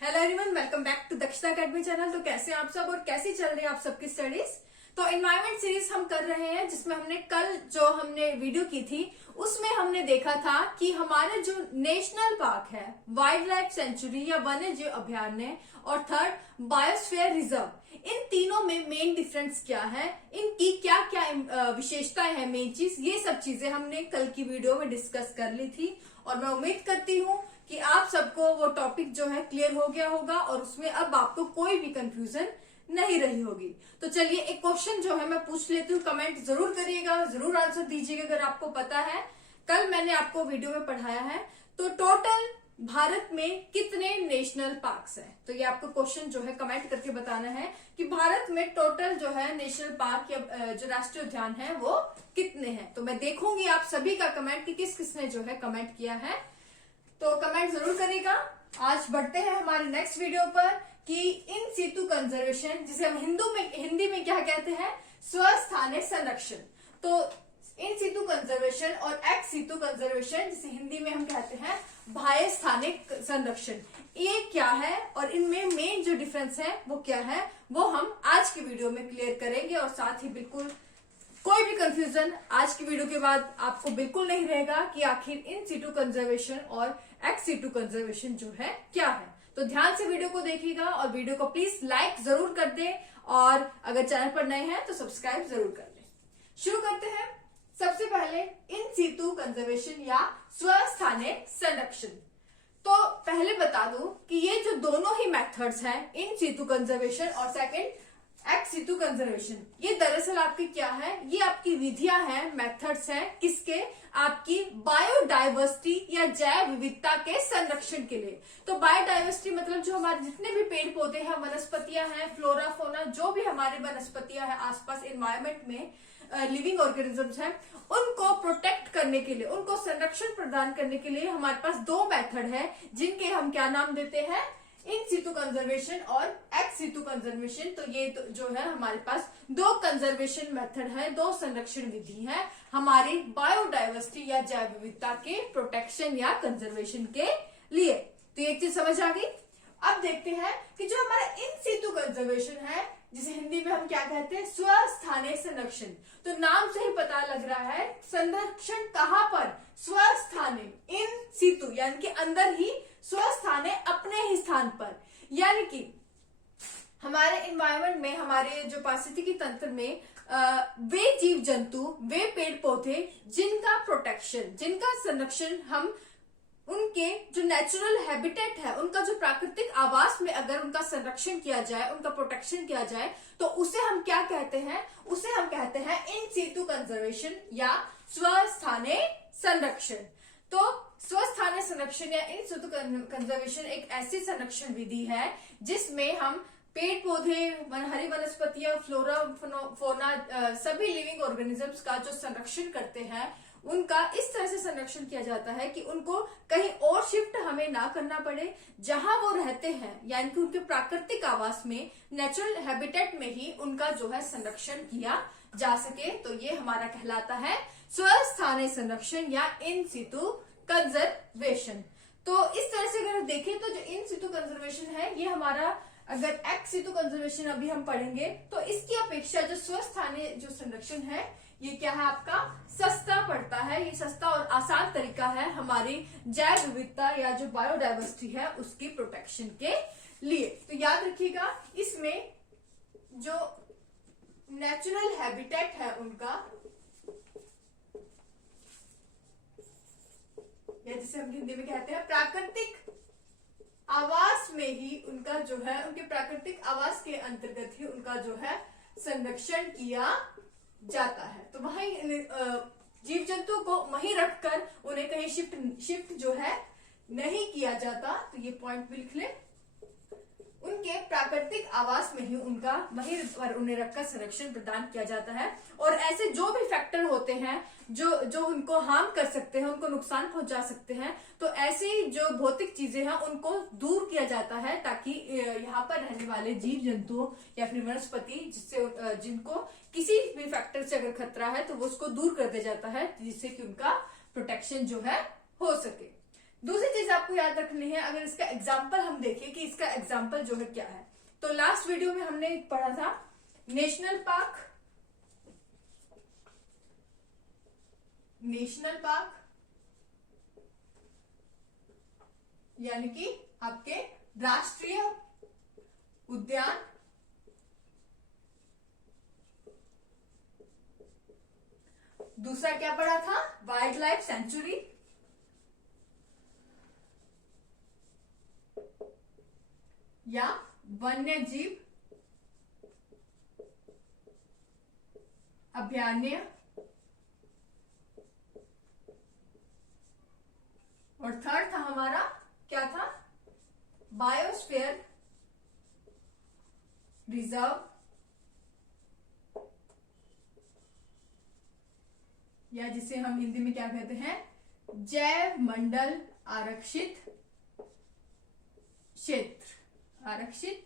Hello everyone, welcome back to Dakshata Academy channel. तो कैसे हैं आप सब और कैसी चल रही है आप सबकी स्टडीज। तो एनवायरमेंट सीरीज हम कर रहे हैं, जिसमें हमने कल जो हमने वीडियो की थी उसमें हमने देखा था कि हमारे जो नेशनल पार्क है, वाइल्ड लाइफ सेंचुरी या वन्य जीव अभयारण्य और थर्ड बायोस्फीयर रिजर्व, इन तीनों में मेन डिफरेंस क्या है, इनकी क्या क्या विशेषताएं हैं, मेन चीज, ये सब चीजें हमने कल की वीडियो में डिस्कस कर ली थी। और मैं उम्मीद करती हूँ कि आप सबको वो टॉपिक जो है क्लियर हो गया होगा और उसमें अब आपको कोई भी कंफ्यूजन नहीं रही होगी। तो चलिए एक क्वेश्चन जो है मैं पूछ लेती हूँ, कमेंट जरूर करिएगा, जरूर आंसर दीजिएगा अगर आपको पता है। कल मैंने आपको वीडियो में पढ़ाया है। तो टोटल भारत में कितने नेशनल पार्क्स हैं, तो ये आपको क्वेश्चन जो है कमेंट करके बताना है कि भारत में टोटल जो है नेशनल पार्क या जो राष्ट्रीय उद्यान है वो कितने हैं। तो मैं देखूंगी आप सभी का कमेंट कि किस किसने जो है कमेंट किया है, तो कमेंट जरूर करेगा। आज बढ़ते हैं हमारे नेक्स्ट वीडियो पर कि इन सीतु कंजर्वेशन, जिसे हम हिंदी में क्या कहते हैं, स्वस्थानिक संरक्षण। तो इन सीतु कंजर्वेशन और एक्स सीतु कंजर्वेशन, जिसे हिंदी में हम कहते हैं बाह्य स्थानिक संरक्षण, ये क्या है और इनमें मेन जो डिफरेंस है वो क्या है, वो हम आज की वीडियो में क्लियर करेंगे। और साथ ही बिल्कुल कोई भी कंफ्यूजन आज की वीडियो के बाद आपको बिल्कुल नहीं रहेगा कि आखिर इन सीटू कंजर्वेशन और एक्स सीटू कंजर्वेशन जो है क्या है। तो ध्यान से वीडियो को देखिएगा और वीडियो को प्लीज लाइक जरूर कर दें और अगर चैनल पर नए हैं तो सब्सक्राइब जरूर कर लें। शुरू करते हैं। सबसे पहले इन सीटू कंजर्वेशन या स्वस्थानिक संरक्षण। तो पहले बता दूं कि ये जो दोनों ही मेथड्स हैं, इन सीटू कंजर्वेशन और सेकंड एक्स सीटू कंजर्वेशन, ये दरअसल आपकी क्या है, ये आपकी विधियां हैं, मेथड्स हैं, किसके, आपकी बायोडाइवर्सिटी या जैव विविधता के संरक्षण के लिए। तो बायोडाइवर्सिटी मतलब जो हमारे जितने भी पेड़ पौधे हैं, वनस्पतियां हैं, फ्लोरा फोना, जो भी हमारे वनस्पतियां हैं आसपास एनवायरमेंट में लिविंग ऑर्गेनिजम्स हैं, उनको प्रोटेक्ट करने के लिए, उनको संरक्षण प्रदान करने के लिए हमारे पास दो मेथड है, जिनके हम क्या नाम देते हैं, इन सीटू कंजर्वेशन और एक्स सीटू कंजर्वेशन। तो ये जो है हमारे पास दो कंजर्वेशन मेथड है, दो संरक्षण विधि है हमारी बायोडाइवर्सिटी या जैव विविधता के प्रोटेक्शन या कंजर्वेशन के लिए। तो एक चीज समझ आ गई। अब देखते हैं कि जो हमारा इन सीटू कंजर्वेशन है, जिसे हिंदी में हम क्या कहते हैं, स्वस्थानिक संरक्षण। तो नाम से ही पता लग रहा है संरक्षण कहाँ पर, स्वस्थानिक, इन सीटू यानी कि अंदर ही, स्वस्थानिक अपने ही स्थान पर। यानी कि हमारे एनवायरमेंट में, हमारे जो पारिस्थितिकी तंत्र में वे जीव जंतु, वे पेड़ पौधे जिनका प्रोटेक्शन, जिनका संरक्षण हम, उनके जो नेचुरल हैबिटेट है, उनका जो प्राकृतिक आवास में अगर उनका संरक्षण किया जाए, उनका प्रोटेक्शन किया जाए, तो उसे हम क्या कहते हैं, उसे हम कहते हैं इन सीटू कंजर्वेशन या स्वस्थानिक संरक्षण। तो स्वस्थानिक संरक्षण या इन सीटू कंजर्वेशन एक ऐसी संरक्षण विधि है जिसमें हम पेड़ पौधे, हरी वनस्पतियां, फ्लोरा फोना, सभी लिविंग ऑर्गेनिजम्स का जो संरक्षण करते हैं, उनका इस तरह से संरक्षण किया जाता है कि उनको कहीं और शिफ्ट हमें ना करना पड़े, जहां वो रहते हैं यानी कि उनके प्राकृतिक आवास में, नेचुरल हैबिटेट में ही उनका जो है संरक्षण किया जा सके। तो ये हमारा कहलाता है स्वस्थानिक संरक्षण या इन सीटू कंजर्वेशन। तो इस तरह से अगर देखें तो जो इन सीटू कंजर्वेशन है, ये हमारा, अगर एक्स सीटू कंजर्वेशन अभी हम पढ़ेंगे तो इसकी अपेक्षा जो स्वस्थानिक जो संरक्षण है, ये क्या है, आपका सस्ता पड़ता है। ये सस्ता और आसान तरीका है हमारी जैव विविधता या जो बायोडाइवर्सिटी है उसकी प्रोटेक्शन के लिए। तो याद रखिएगा, इसमें जो नेचुरल हैबिटेट है उनका, या जिसे हम हिंदी में कहते हैं प्राकृतिक आवास में ही उनका जो है, उनके प्राकृतिक आवास के अंतर्गत ही उनका जो है संरक्षण किया जाता है। तो वहीं जीव जंतु को वहीं रखकर उन्हें कहीं शिफ्ट जो है नहीं किया जाता। तो ये पॉइंट भी लिख ले, उनके प्राकृतिक आवास में ही उनका वहीं पर उन्हें रखकर संरक्षण प्रदान किया जाता है। और ऐसे जो भी फैक्टर होते हैं जो उनको हार्म कर सकते हैं, उनको नुकसान पहुंचा सकते हैं, तो ऐसी जो भौतिक चीजें हैं उनको दूर किया जाता है, ताकि यहाँ पर रहने वाले जीव जंतु या फिर वनस्पति, जिससे जिनको किसी भी फैक्टर से अगर खतरा है तो वो उसको दूर कर दिया जाता है, जिससे कि उनका प्रोटेक्शन जो है हो सके। दूसरी चीज आपको याद रखनी है, अगर इसका एग्जाम्पल हम देखें कि इसका एग्जाम्पल जो है क्या है, तो लास्ट वीडियो में हमने पढ़ा था नेशनल पार्क, नेशनल पार्क यानी कि आपके राष्ट्रीय उद्यान, दूसरा क्या पढ़ा था, वाइल्ड लाइफ सेंचुरी, या वन्य जीव अभयारण्य, और थर्ड था हमारा क्या था, बायोस्फीयर रिजर्व, या जिसे हम हिंदी में क्या कहते हैं, जैव मंडल आरक्षित क्षेत्र, आरक्षित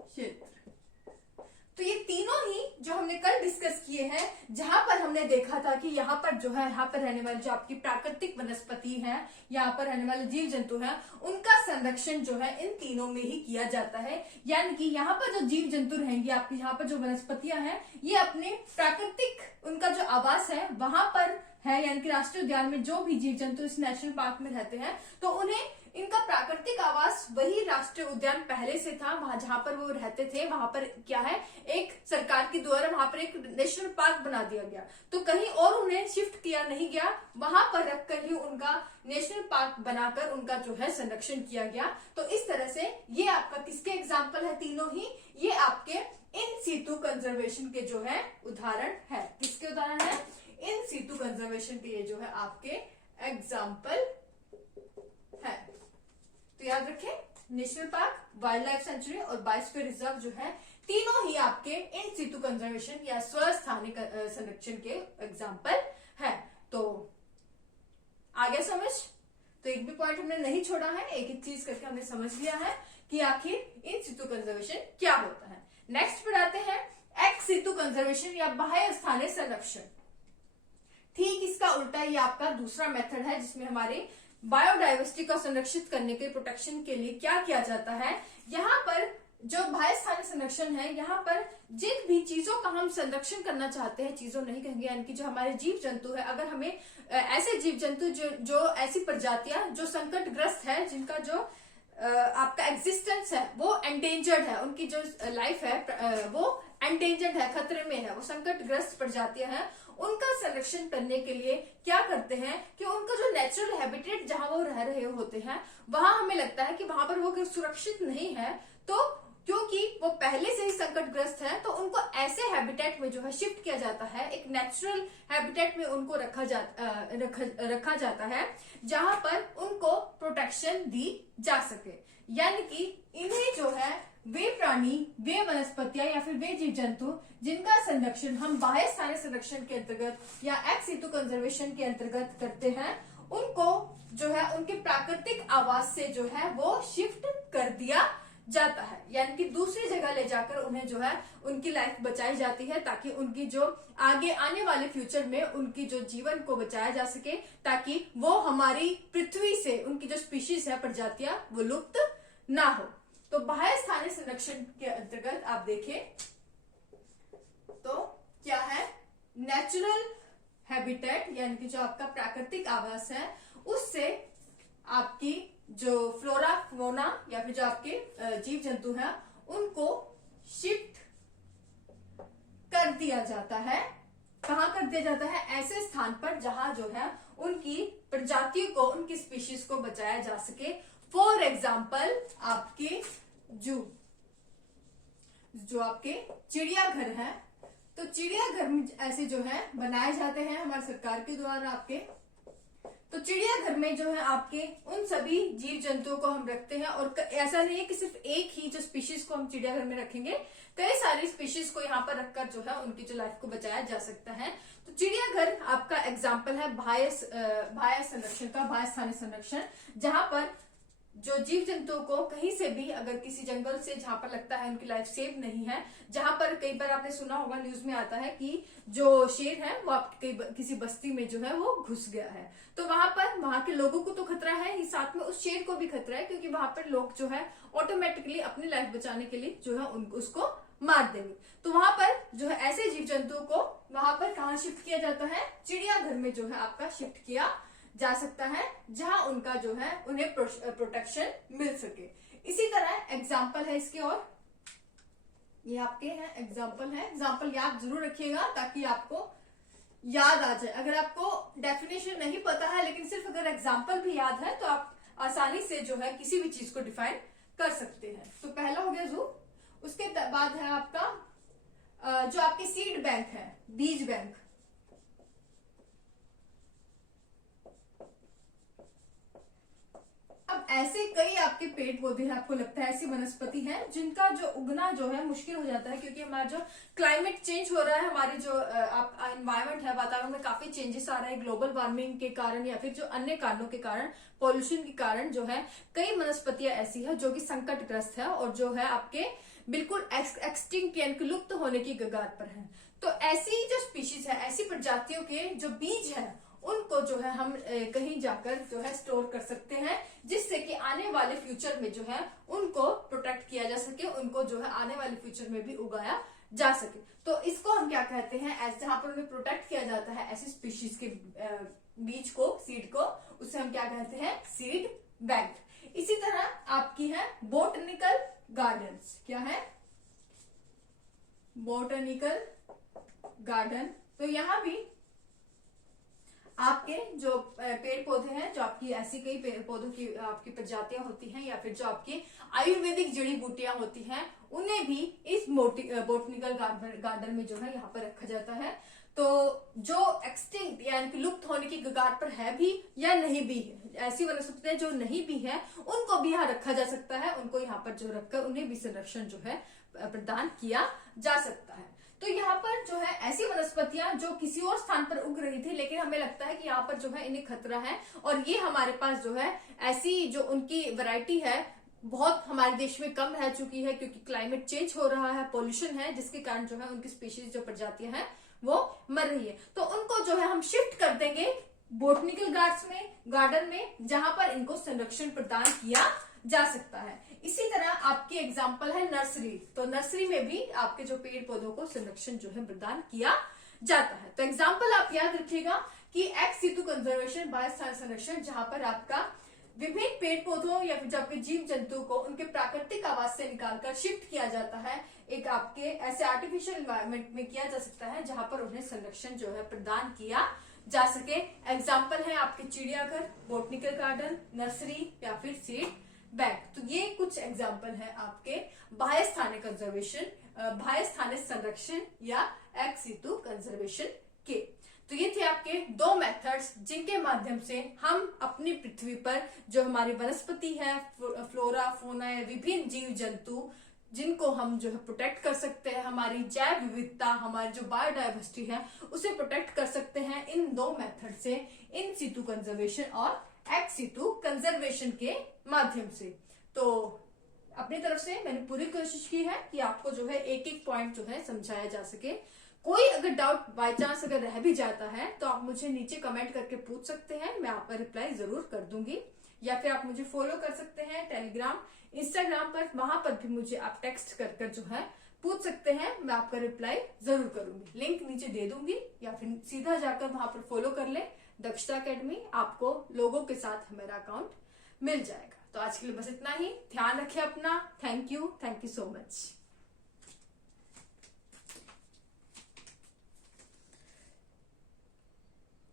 क्षेत्र। तो ये तीनों ही जो हमने कल डिस्कस किए हैं, जहां पर हमने देखा था कि यहाँ पर जो है, यहाँ पर रहने वाले जो आपकी प्राकृतिक वनस्पति है, यहाँ पर रहने वाले जीव जंतु हैं, उनका संरक्षण जो है इन तीनों में ही किया जाता है। यानी कि यहाँ पर जो जीव जंतु रहेंगे, आपकी यहाँ पर जो वनस्पतियां हैं, ये अपने प्राकृतिक उनका जो आवास है वहां पर है, यानी कि राष्ट्रीय उद्यान में जो भी जीव जंतु इस नेशनल पार्क में रहते हैं, तो उन्हें इनका प्राकृतिक आवास वही राष्ट्रीय उद्यान पहले से था, वहां जहां पर वो रहते थे, वहां पर क्या है, एक सरकार के द्वारा वहां पर एक नेशनल पार्क बना दिया गया, तो कहीं और उन्हें शिफ्ट किया नहीं गया, वहां पर रखकर ही उनका नेशनल पार्क बनाकर उनका जो है संरक्षण किया गया। तो इस तरह से ये आपका किसके एग्जाम्पल है, तीनों ही ये आपके इन सीटू कंजर्वेशन के जो है उदाहरण है। किसके उदाहरण है, इन सीटू कंजर्वेशन के ये जो है आपके एग्जाम्पल है। तो याद रखें, national park, wild life sanctuary और बायोस्फीयर रिजर्व जो है, तीनों ही आपके इन सीटू कंजर्वेशन या स्वस्थानिक संरक्षण के एग्जाम्पल है। तो आगे समझ, तो एक भी पॉइंट हमने नहीं छोड़ा है, एक एक चीज करके हमने समझ लिया है कि आखिर इन सीटू कंजर्वेशन क्या होता है। नेक्स्ट पढ़ाते हैं एक्स सीटू कंजर्वेशन या बाह्य स्थानीय संरक्षण। ठीक इसका उल्टा ये आपका दूसरा मेथड है, जिसमें हमारे बायोडाइवर्सिटी को संरक्षित करने के प्रोटेक्शन के लिए क्या किया जाता है। यहाँ पर जो बाह्य स्थानीय संरक्षण है, यहाँ पर जिन भी चीजों का हम संरक्षण करना चाहते हैं, चीजों नहीं कहेंगे, यानी कि जो हमारे जीव जंतु है, अगर हमें ऐसे जीव जंतु जो ऐसी प्रजातियां जो संकटग्रस्त है, जिनका जो आपका एग्जिस्टेंस है वो एंडेंजर्ड है, उनकी जो लाइफ है वो एंडेंजर्ड है, खतरे में है, वो संकटग्रस्त प्रजातियां हैं, उनका संरक्षण करने के लिए क्या करते हैं कि उनका जो नेचुरल हैबिटेट जहां वो रह रहे होते हैं, वहां हमें लगता है कि वहां पर वो सुरक्षित नहीं है, तो क्योंकि वो पहले से ही संकटग्रस्त है, तो उनको ऐसे हैबिटेट में जो है शिफ्ट किया जाता है, एक नेचुरल हैबिटेट में उनको रखा जाता है, जहां पर उनको प्रोटेक्शन दी जा सके। यानी कि इन्हें जो है वे प्राणी, वे वनस्पतियां या फिर वे जीव जंतु जिनका संरक्षण हम बाह्य स्थानीय संरक्षण के अंतर्गत या एक्स सीटू कंजर्वेशन के अंतर्गत करते हैं, उनको जो है उनके प्राकृतिक आवास से जो है वो शिफ्ट कर दिया जाता है, यानी कि दूसरी जगह ले जाकर उन्हें जो है उनकी लाइफ बचाई जाती है, ताकि उनकी जो आगे आने वाले फ्यूचर में उनकी जो जीवन को बचाया जा सके, ताकि वो हमारी पृथ्वी से उनकी जो स्पीशीज है, प्रजातियां, वो लुप्त ना हो। तो बाह्य स्थानीय संरक्षण के अंतर्गत आप देखें तो क्या है, नेचुरल हैबिटेट यानी कि जो आपका प्राकृतिक आवास है, उससे आपकी जो फ्लोरा फौना या फिर जो आपके जीव जंतु हैं, उनको शिफ्ट कर दिया जाता है। कहां कर दिया जाता है, ऐसे स्थान पर जहां जो है उनकी प्रजातियों को, उनकी स्पीशीज को बचाया जा सके। फॉर एग्जाम्पल आपके जो आपके चिड़ियाघर है, तो चिड़ियाघर में ऐसे जो है बनाए जाते हैं हमारी सरकार के द्वारा आपके। तो चिड़ियाघर में जो है आपके उन सभी जीव जंतुओं को हम रखते हैं, और ऐसा नहीं है कि सिर्फ एक ही जो स्पीशीज को हम चिड़ियाघर में रखेंगे, कई सारी स्पीशीज को यहाँ पर रखकर जो है उनकी जो लाइफ को बचाया जा सकता है। तो चिड़ियाघर आपका एग्जाम्पल है बाह्य संरक्षण का, बाह्य स्थानीय संरक्षण, जहां पर जो जीव जंतुओं को कहीं से भी, अगर किसी जंगल से जहां पर लगता है उनकी लाइफ सेफ नहीं है, जहां पर कई बार आपने सुना होगा न्यूज में आता है कि जो शेर है वो आपके किसी बस्ती में जो है वो घुस गया है, तो वहां के लोगों को तो खतरा है ही, साथ में उस शेर को भी खतरा है, क्योंकि वहां पर लोग जो है ऑटोमेटिकली अपनी लाइफ बचाने के लिए जो है उसको मार देंगे। तो वहां पर जो है ऐसे जीव जंतुओं को वहां पर कहाँ शिफ्ट किया जाता है, चिड़ियाघर में जो है आपका शिफ्ट किया जा सकता है, जहां उनका जो है उन्हें प्रोटेक्शन मिल सके। इसी तरह एग्जाम्पल है इसके, और ये आपके हैं एग्जाम्पल है, एग्जाम्पल याद जरूर रखिएगा ताकि आपको याद आ जाए। अगर आपको डेफिनेशन नहीं पता है लेकिन सिर्फ अगर एग्जाम्पल भी याद है तो आप आसानी से जो है किसी भी चीज को डिफाइन कर सकते हैं। तो पहला हो गया जू। उसके बाद है आपका जो आपके सीड बैंक है, बीज बैंक। अब ऐसे कई आपके पेड़ पौधे हैं, आपको लगता है ऐसी वनस्पति है जिनका जो उगना जो है मुश्किल हो जाता है, क्योंकि हमारा जो क्लाइमेट चेंज हो रहा है, हमारे जो एनवायरमेंट है, वातावरण में काफी चेंजेस आ रहे हैं ग्लोबल वार्मिंग के कारण या फिर जो अन्य कारणों के कारण, पॉल्यूशन के कारण जो है कई वनस्पतियां ऐसी है जो कि संकटग्रस्त है और जो है आपके बिल्कुल एक्सटिंक्ट यानी लुप्त होने की कगार पर है। तो ऐसी जो स्पीशीज है, ऐसी प्रजातियों के जो बीज है उनको जो है हम कहीं जाकर जो है स्टोर कर सकते हैं, जिससे कि आने वाले फ्यूचर में जो है उनको प्रोटेक्ट किया जा सके, उनको जो है आने वाले फ्यूचर में भी उगाया जा सके। तो इसको हम क्या कहते हैं, जहां पर उन्हें प्रोटेक्ट किया जाता है ऐसी स्पीशीज के बीज को, सीड को, उसे हम क्या कहते हैं, सीड बैंक। इसी तरह आपकी है बोटनिकल गार्डन्स। क्या है, बोटनिकल गार्डन। तो यहाँ भी आपके जो पेड़ पौधे हैं, जो आपकी ऐसी कई पेड़ पौधों की आपकी प्रजातियां होती हैं या फिर जो आपकी आयुर्वेदिक जड़ी बूटियां होती हैं, उन्हें भी इस बोटनिकल गार्डन में जो है यहाँ पर रखा जाता है। तो जो एक्सटिंक्ट यानी कि लुप्त होने की कगार पर है भी या नहीं भी है, ऐसी वनस्पतियां जो नहीं भी है उनको भी यहाँ रखा जा सकता है, उनको यहाँ पर जो रखकर उन्हें भी संरक्षण जो है प्रदान किया जा सकता है। तो यहाँ पर जो है ऐसी वनस्पतियां जो किसी और स्थान पर उग रही थी, लेकिन हमें लगता है कि यहाँ पर जो है इन्हें खतरा है, और ये हमारे पास जो है ऐसी जो उनकी वैरायटी है बहुत हमारे देश में कम रह चुकी है, क्योंकि क्लाइमेट चेंज हो रहा है, पोल्यूशन है, जिसके कारण जो है उनकी स्पीशीज जो प्रजातियां हैं वो मर रही है। तो उनको जो है हम शिफ्ट कर देंगे बोटनिकल गार्डन में, जहां पर इनको संरक्षण प्रदान किया जा सकता है। इसी तरह आपकी एग्जाम्पल है नर्सरी। तो नर्सरी में भी आपके जो पेड़ पौधों को संरक्षण जो है प्रदान किया जाता है। तो एग्जाम्पल आप याद रखिएगा कि एक्स सितु कंजर्वेशन, बायोस्फीयर संरक्षण, जहां पर आपका विभिन्न पेड़ पौधों या फिर जो आपके जीव जंतु को उनके प्राकृतिक आवास से निकालकर शिफ्ट किया जाता है एक आपके ऐसे आर्टिफिशियल एनवायरनमेंट में किया जा सकता है जहां पर उन्हें संरक्षण जो है प्रदान किया जा सके। एग्जाम्पल है आपके चिड़ियाघर, बोटनिकल गार्डन, नर्सरी या फिर सीड बैंक। तो ये कुछ एग्जाम्पल है आपके बाह्य स्थानिक कंजर्वेशन, बाह्य स्थानिक संरक्षण या एक्स सितु कंजर्वेशन के। तो ये थे आपके दो मेथड्स जिनके माध्यम से हम अपनी पृथ्वी पर जो हमारी वनस्पति है, फ्लोरा फौना है, विभिन्न जीव जंतु, जिनको हम जो है प्रोटेक्ट कर सकते हैं, हमारी जैव विविधता, हमारी जो बायोडाइवर्सिटी है उसे प्रोटेक्ट कर सकते हैं इन दो मेथड से, इन सितु कंजर्वेशन और एक्स सितु कंजर्वेशन के माध्यम से। तो अपनी तरफ से मैंने पूरी कोशिश की है कि आपको जो है एक एक पॉइंट जो है समझाया जा सके। कोई अगर डाउट बाय चांस अगर रह भी जाता है तो आप मुझे नीचे कमेंट करके पूछ सकते हैं, मैं आपका रिप्लाई जरूर कर दूंगी। या फिर आप मुझे फॉलो कर सकते हैं टेलीग्राम, इंस्टाग्राम पर, वहां पर भी मुझे आप टेक्स्ट कर जो है पूछ सकते हैं, मैं आपका रिप्लाई जरूर करूंगी। लिंक नीचे दे दूंगी या फिर सीधा जाकर वहां पर फॉलो कर ले दक्षता एकेडमी, आपको लोगों के साथ मेरा अकाउंट मिल जाएगा। तो आज के लिए बस इतना ही, ध्यान रखें अपना। Thank you so much.